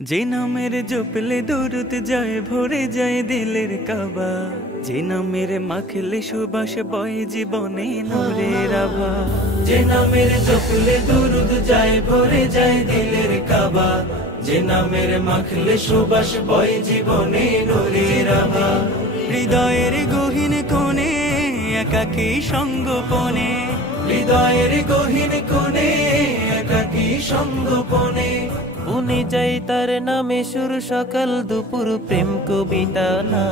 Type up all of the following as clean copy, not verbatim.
যে নামের জপলে দূরত যায় ভরে যায় দিলের কাবা, যে নামের মাখলে সুবাস বয় জীবনে নূরের আভা। যে নামের জপলে দূরত যায় ভরে যায় দিলের কাবা, যে নামের মাখলে সুবাস বয় জীবনে নূরের আভা। হৃদয়ের গহীন কোণে একাকী সঙ্গোপনে, হৃদয়ের গহীন কোণে একাকী সঙ্গোপনে, উনি যাই তার নামে সুর সকাল দুপুর প্রেম কবিতা না।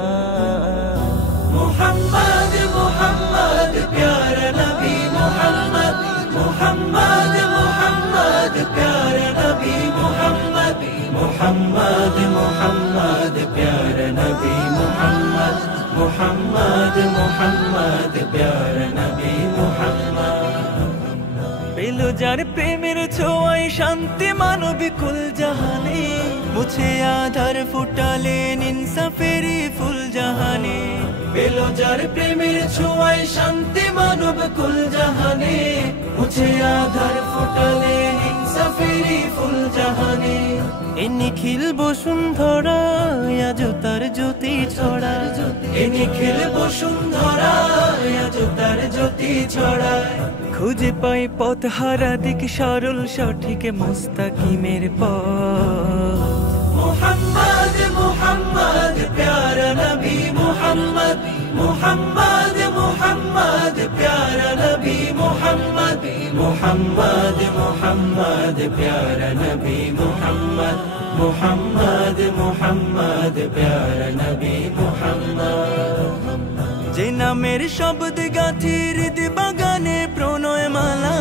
মুহাম্মদ মুহাম্মদ প্যারা নবী মুহাম্মদ, মুহাম্মদ মুহাম্মদ প্যারা নবী মুহাম্মদ, মুহাম্মদ মুহাম্মদ প্যারা নবী মুহাম্মদ, মুহাম্মদ মুহাম্মদ প্যারা নবী মুহাম্মদ। পেল যার প্রেমের ছোঁয়ায় শান্তি মানবিকুল জাহানে, মুছে আধার ফুটালেন ইনসাফেরি ফুল জাহানে। পেল যার প্রেমের ছোঁয়ায় শান্তি মানব কুল জাহানে, মুছে আধার ফুটালে ইনসাফেরি ফুল জাহানে। এ নিখিল বসুন্ধরা আজ তার জ্যোতি ছড়া, এ নিখিল বসুন্ধরা আজ তার জ্যোতি ছড়ায়। খুঁজে পাই পথ হারা দিক সরল সঠিক মুস্তাকিমের পথ। মুহাম্মদ মুহাম্মদ প্যারা নবী মুহাম্মদ, মুহাম্মদ মুহাম্মদ প্যারা নবী মুহাম্মদ, মুহাম্মদ মুহাম্মদ প্যারা নবী মুহাম্মদ, মুহাম্মদ মুহাম্মদ প্যারা নবী মুহাম্মদ। যে নামের শব্দ গাথি হৃদ বাগানে প্রণয় মালা,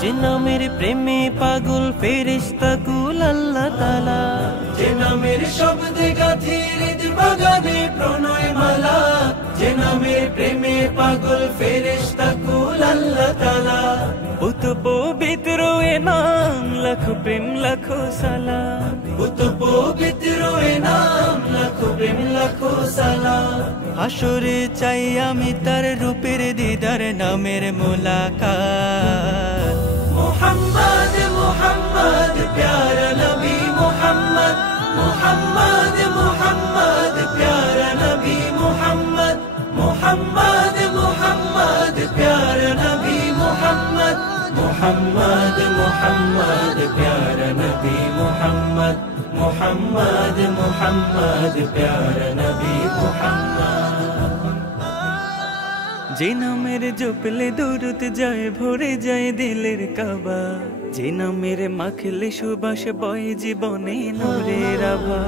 যে নামের প্রেমে পাগল ফেরেশতা কুল আল্লাহ তাআলা। যে নামের শব্দে গাথি হৃদ বাগানে প্রণয় মালা, যে নামের প্রেমে পাগল ফেরেশতা কুল আল্লাহ তাআলা। উত পবিত্র এ নাম লাখো প্রেম লাখো সালাম, উত পবিত্র এ নাম লাখো প্রেম লাখো সালাম। হাসরে চাই আমি তার রূপের দিদার নামের মুলাকাত। মুহাম্মদ মুহাম্মদ প্যারা নবী মুহাম্মদ, মুহাম্মদ মুহাম্মদ প্যারা নবী মুহাম্মদ, মুহাম্মদ মুহাম্মদ প্যারা নবী মুহাম্মদ, মুহাম্মদ মুহাম্মদ প্যারা নবী মুহাম্মদ, মুহাম্মদ মুহাম্মদ প্যারা নবী মুহাম্মদ। যে নামের জপলে দূরত যায় ভরে যায় দিলের কাবা, যে নামের মাখলে সুবাস বয় জীবনে নূরের আভা।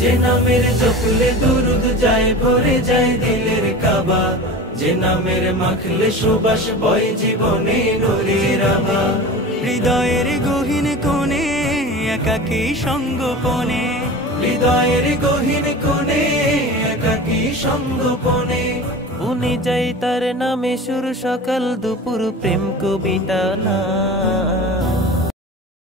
যে নামের জপলে দুরুদ যায় ভরে যায় দিলের কাবা, যে নামের মাখলে সুবাস বয় জীবনে নূরের আভা। হৃদয়ের গহীন কোণে একাকী সঙ্গোপনে, হৃদয়ের গহীন কোণে একাকী সঙ্গোপনে, উনি যাই তার নামে সুর সকাল দুপুর প্রেম কবিতা না।